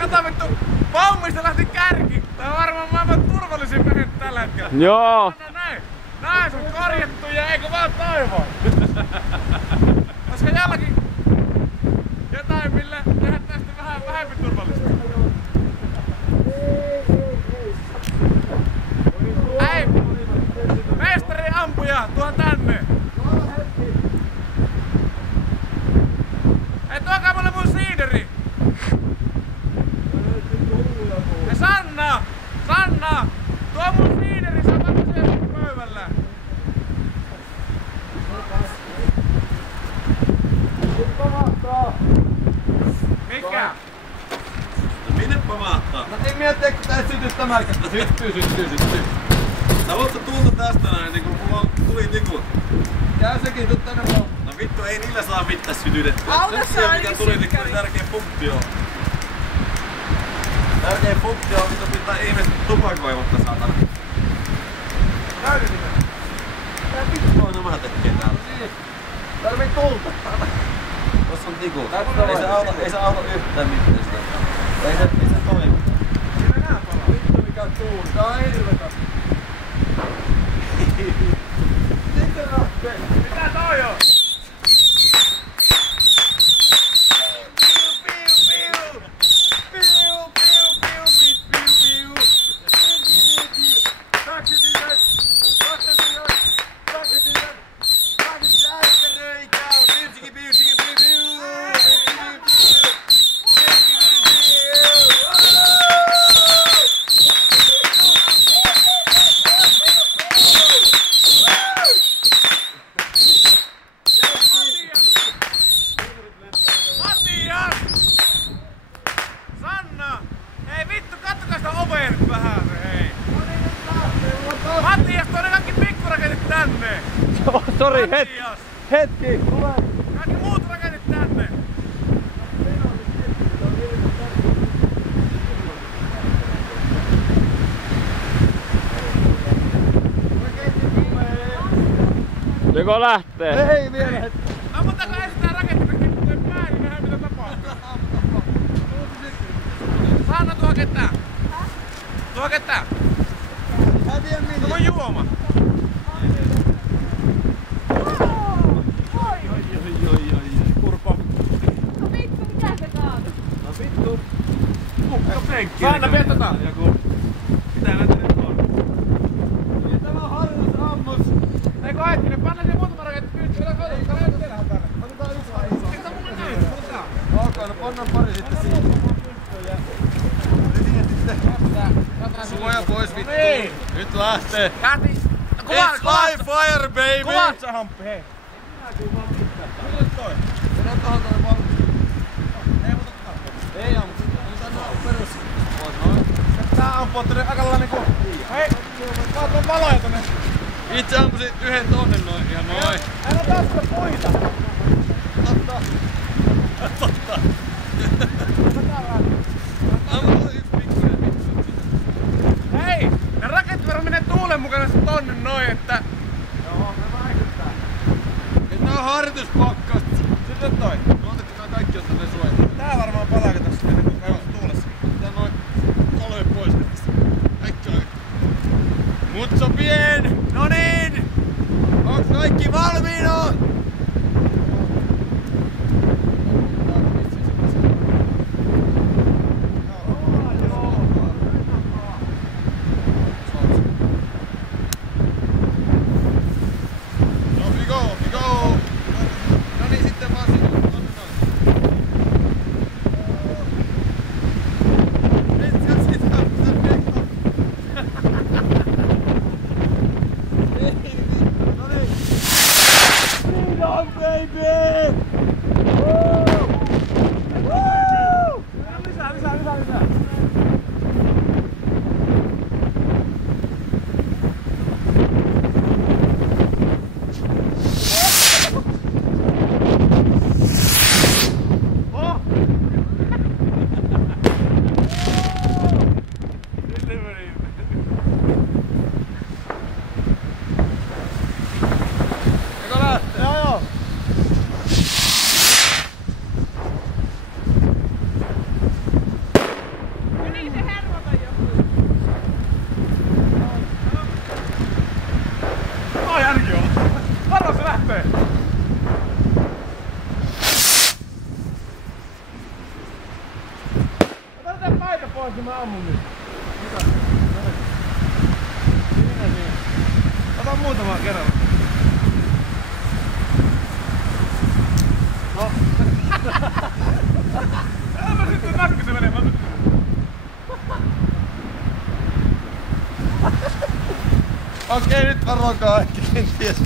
Kato vittu, pommista lähti kärki. Tää on varmaan maailman turvallisin vene tällä hetkellä. Joo. Näin se on korjattu ja eikö vaan toivoa. Olisiko jollakin jotain millä tehdä tästä vähän vähempi turvallista? Hei! Mestari ampuja, tuon tänne! Hei, tuokaa mulle mun siideri! Hei Sanna! Sanna! Tuo mun siideri, se on vaikka siellä pöydällä! Mikä? No minne pamahtaa? No niin miettii, kun tää sytyttää märkästä. Syttyy. Sä voitko tuulta tästä näin, niinku mulla tuli tikut. Käy sekin, tuu tänne vaan. No vittu, ei niillä saa mitään sytytettyä. Autossa on mikä tuli tikku, niin tärkeä funktio. Tärkeä funktio on vittu pitää ihmiset tupakoimatta saatana. Näytä sitä. Tää vittu on nämä tekee täällä. Tarvii tulta. Tossa on tikut. Ei se auta yhtään mitään sitä. Ei se toimi. Siinä nää palaa. Vittu mikä tuuli. Tää on hirvetä. Sitten lähtee. Mitä toi on? Sori, hetki, tulee. Kaikki muut rakennet tänne. Joko lähtee? Ei vielä hetki. Ammutaanko ensin rakettimeksi tippujen päälle, niin nähdään mitä tapahtuu. Sanna, tuohon ketään. Tuohon ketään. Mä en tiedä minne. Tuo on juoma. Sanna, vie tota! Mitä näitä nyt on? Tämä on harjoitusammus! Eikö hetkinen, panna se muutama raketti pystyyn, älä kato, joka näyt tehdään täällä. Otetaan yksi aikaa. Eikö tää mulle näy? Otetaan. Okei, no pannaan pari sitten siitä. Suoja pois vittu. Niin. Nyt lähtee. Lähti. It's live fire baby! Kuvaat sä hamppi, hei. Mille toi? Mennään tohon toi valmiin. Ei muuta katsoa. Ei ammu. Tänne on perus. Tää ampuu tonne aika lailla niinku... Hei! Kaat on valoja tonne! Itse ampusin yhden tonne noin ihan noin. Älä päästä puita! Totta! Ammu yksi pikkuinen. Hei! Ne rakettivero menee tuulen mukana se tonne noin, että... Joo, me vaikuttaa. Nää on harjoituspakkas. Sitten toi. Otetaan kaikki ottaa ne suojat. Tää varmaan palaa tässä mennä kun käy tuulessa. Tää noin oloja pois tästä. Kaikki on. Mutso bien! No niin! Onks kaikki valmiina? Kauankin mä ammun nyt. Mitä? Siinä niin. Ota muutamaa kerralla. No. Älä sitten nakki se menee. Okei, nyt varokaa ehkä kenties.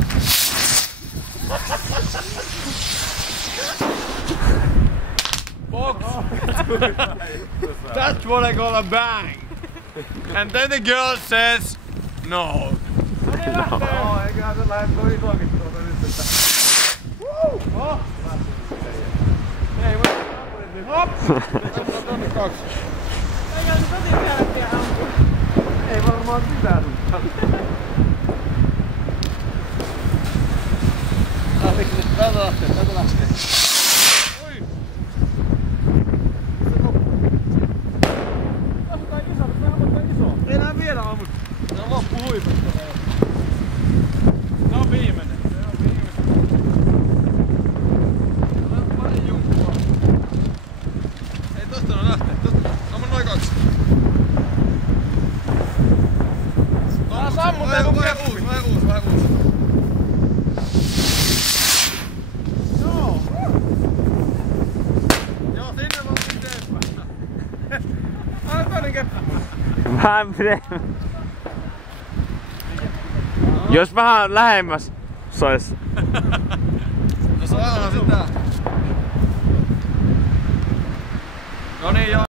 Box! That's what I call a bang! And then the girl says no. No, eiköhän se lähde toi isoakin tuolta nyt, että... Oh! Ei voi ampunin nyt. Hop! Tonne kaksi. Eiköhän se tosi kääntää ampua. Ei varmaan mitään. Täältä lähtee. Oi! Ammutaan iso. Ei nää vielä ammut. Se on loppu huipusta. Tää on viimeinen. Pari junkkua. Ei tosta no lähtee. Ammun noin kaksi. Tää sammutee kun keppi. Vähän uusi. Vähän pidemmän. Jos vähän lähemmäs sois. No saadaan sitä. Noniin joo.